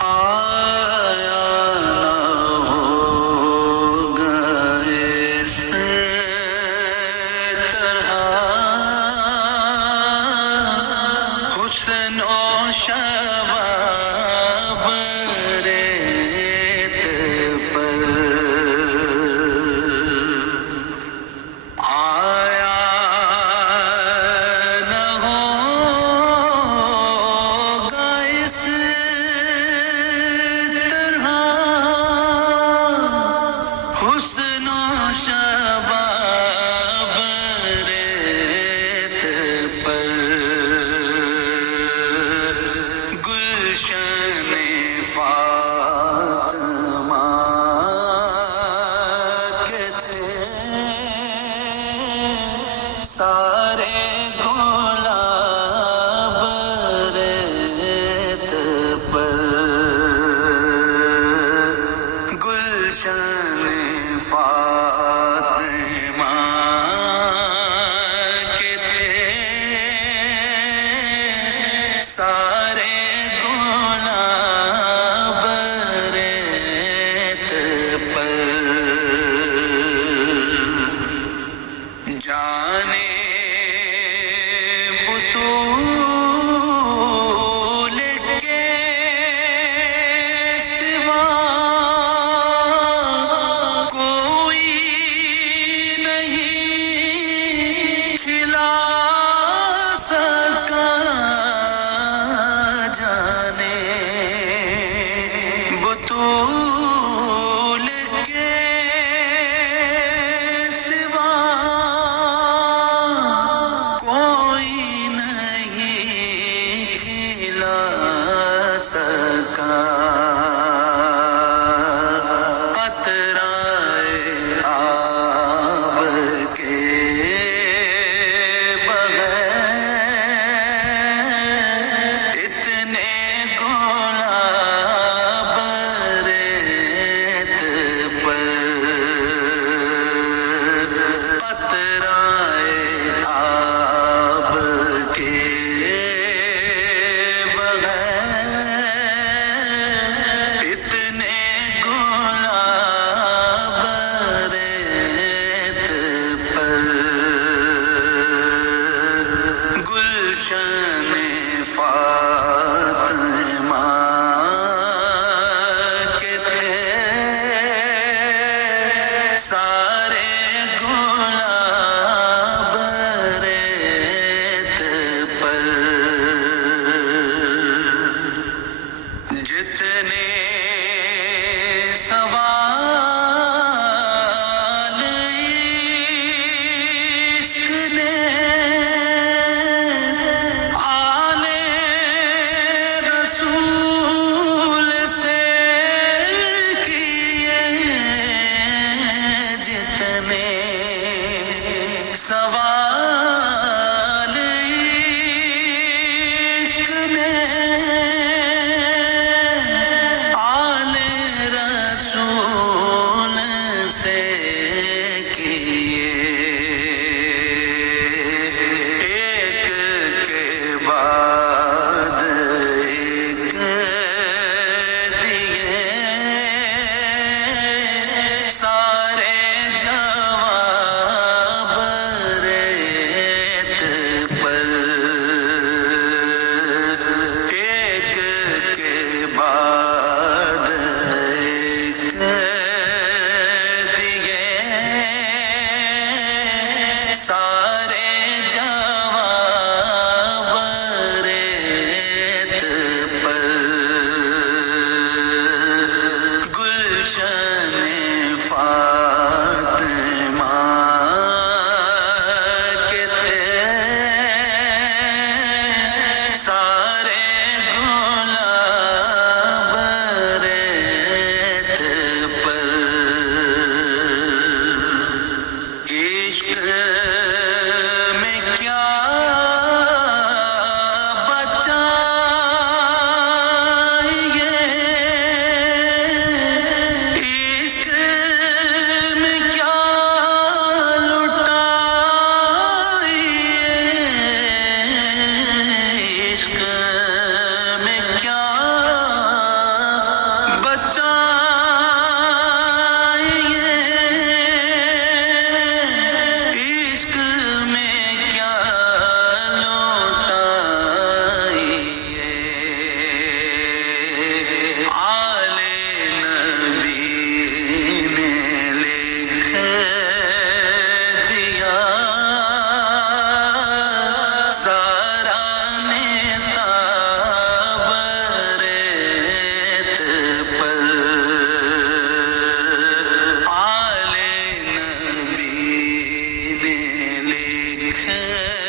آیا نہ ہوگا اس طرح حسن و شباب ریت پر آیا نہ ہوگا اس طرح حسن و شباب ریت پر گلشن فاطمہ کے تھے سارے گلاب ریت پر گلشن فاطمہ کے تھے سارے گلاب ریت پر جانے بطول کے سوا کوئی نہیں کھلا سکا جانے بطول کے سوا کوئی نہیں کھلا سکا قطرۂ آب کے بغیر اتنے گلاب ریت پر قطرۂ آب کے بغیر اتنے گلاب ریت پر گلشن فاطمہ کے تھے سارے گلاب ریت پر جتنے سوال عشق نے آل رسول سے کیے جتنے سوال عشق نے آل رسول سے کیے ایک کے بعد ایک دیے سارے جواب ریت پر ایک کے بعد ایک دیے سارے جواب ریت پر گلشن فاطمہ کے تھے سارے گلاب ریت پر عشق میں کیا بچائیں گے عشق میں کیا لٹائیں ہے